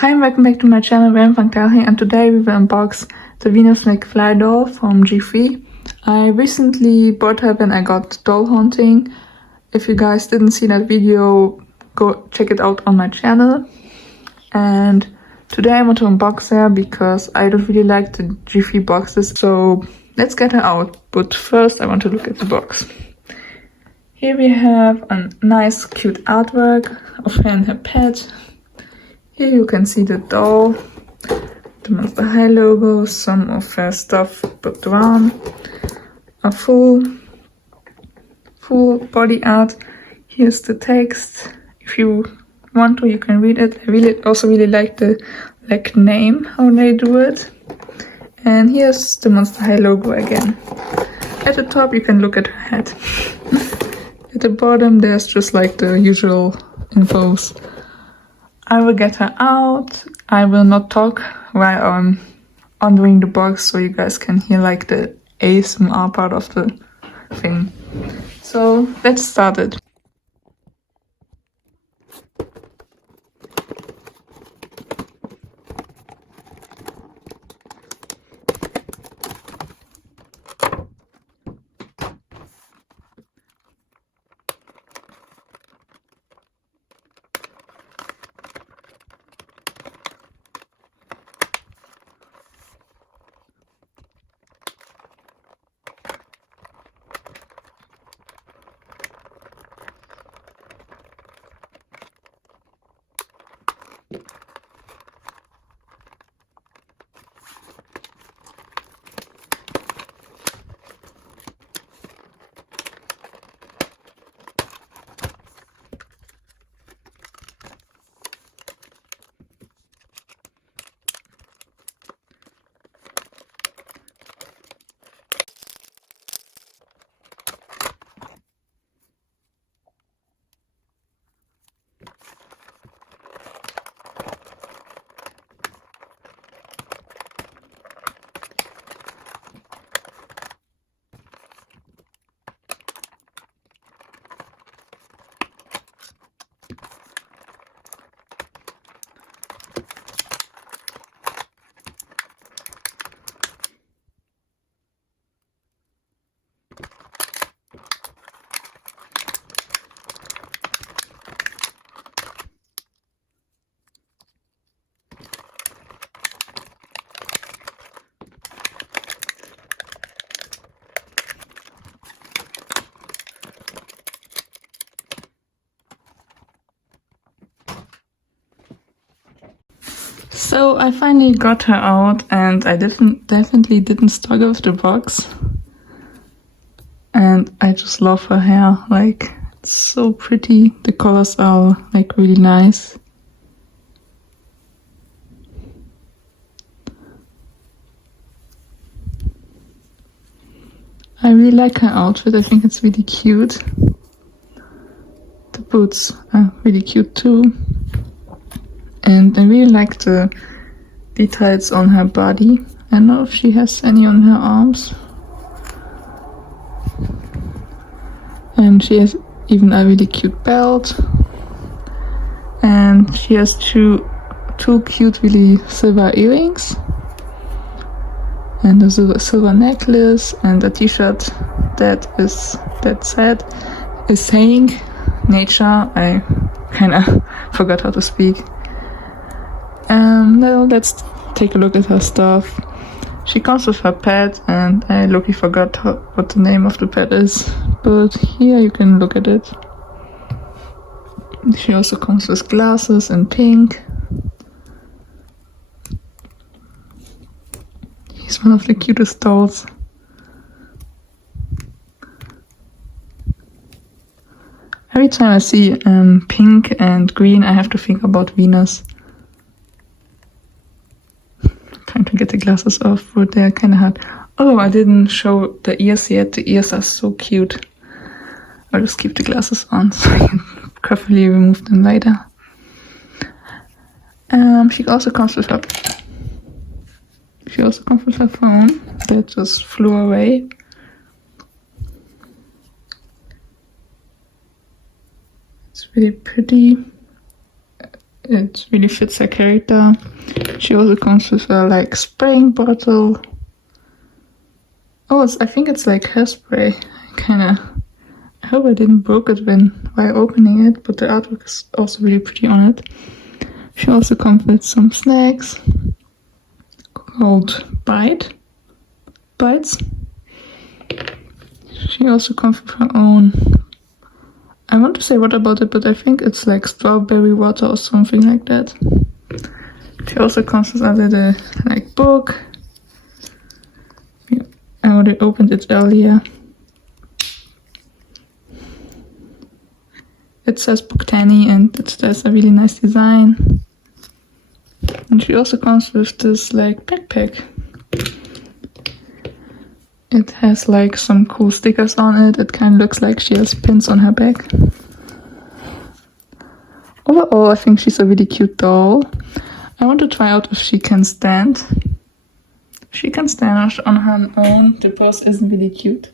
Hi and welcome back to my channel, McFlytrap here, and today we will unbox the Venus McFly doll from G3. I recently bought her when I got doll hunting. If you guys didn't see that video, go check it out on my channel. And today I want to unbox her because I don't really like the G3 boxes, so let's get her out. But first I want to look at the box. Here we have a nice cute artwork of her and her pet. Here you can see the doll, the Monster High logo, some of her stuff put around, a full body art. Here's the text. If you want to, you can read it. I also really like the name, how they do it. And here's the Monster High logo again. At the top you can look at her head. At the bottom there's just like the usual infos. I will get her out. I will not talk while I'm undoing the box, so you guys can hear like the ASMR part of the thing. So let's start it. So I finally got her out, and I definitely didn't start off the box. And I just love her hair, like it's so pretty. The colors are like really nice. I really like her outfit, I think it's really cute. The boots are really cute too. And I really like the details on her body. I don't know if she has any on her arms. And she has even a really cute belt. And she has two cute, really silver earrings. And a silver necklace, and a t-shirt that said is saying nature. I kinda forgot how to speak. Now let's take a look at her stuff. She comes with her pet, and I luckily forgot what the name of the pet is, but here you can look at it. She also comes with glasses in pink. He's one of the cutest dolls. Every time I see pink and green, I have to think about Venus. Trying to get the glasses off, but they're kind of hard. Oh, I didn't show the ears yet. The ears are so cute. I'll just keep the glasses on so I can carefully remove them later. She also comes with her phone that just flew away. It's really pretty. it really fits her character. She also comes with a like spraying bottle. Oh, I think it's like hairspray. I hope I didn't broke it while opening it, but the artwork is also really pretty on it. She also comes with some snacks called bites. She also comes with her own, I want to say what about it, but I think it's like strawberry water or something like that. She also comes with a little like book. I already opened it earlier. It says Booktani and it has a really nice design. And she also comes with this like backpack. It has like some cool stickers on it. It kind of looks like she has pins on her back. Overall, I think she's a really cute doll. I want to try out if she can stand. She can stand on her own. The pose isn't really cute.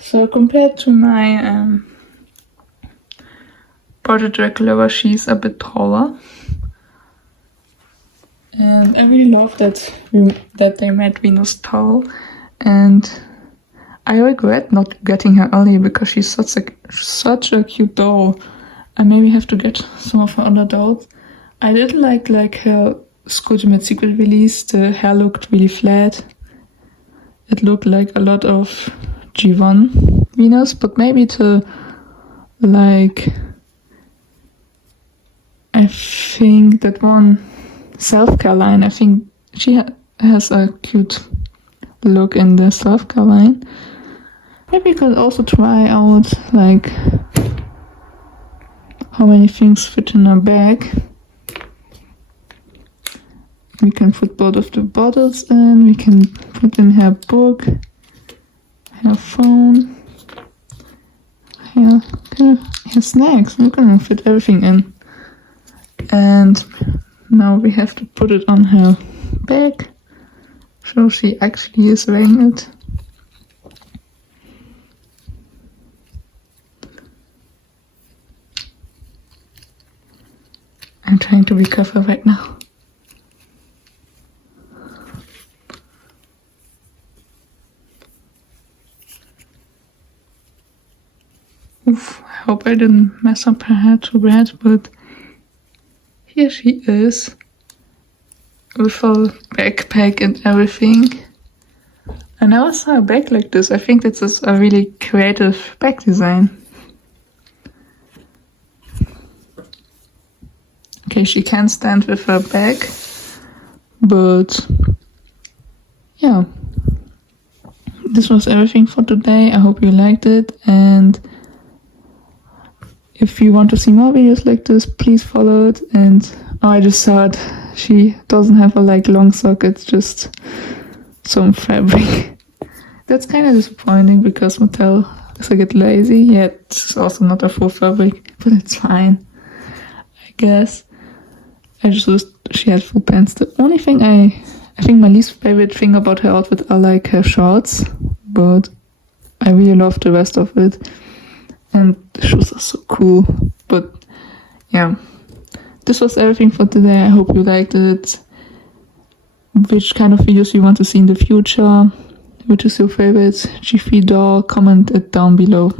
So compared to my Portrait Dracula, she's a bit taller. And I really love that they made Venus tall. And I regret not getting her earlier because she's such a cute doll. I maybe have to get some of her other dolls. I didn't like her Ultimate Secret release. The hair looked really flat. It looked like a lot of G1 Venus, but maybe I think that one self-care line, I think she has a cute look in the self-care line. Maybe we could also try out like how many things fit in her bag. We can put both of the bottles in, we can put in her book, her phone, her snacks. We can fit everything in. And now we have to put it on her bag. So she actually is wearing it. I'm trying to be careful right now. Oof, I hope I didn't mess up her hair too bad, but here she is with a backpack and everything. I never saw a bag like this. I think this is a really creative bag design. Okay, she can stand with her bag, but yeah. This was everything for today. I hope you liked it, and if you want to see more videos like this, please follow it. And I just saw it. She doesn't have a long sock, it's just some fabric. That's kind of disappointing because Mattel is a bit lazy. Yeah, it's also not a full fabric, but it's fine, I guess. I just wish she had full pants. The only thing I think my least favorite thing about her outfit are like her shorts, but I really love the rest of it. And the shoes are so cool. But yeah, this was everything for today. I hope you liked it. Which kind of videos you want to see in the future? Which is your favorite G3 doll? Comment it down below.